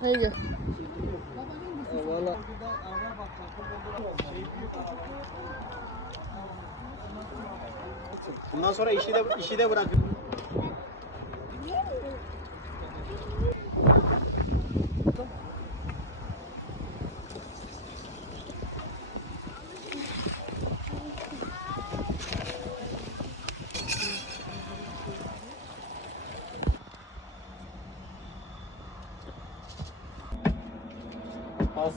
Haydi. Valla. Bundan sonra işi de bırakın. Pas.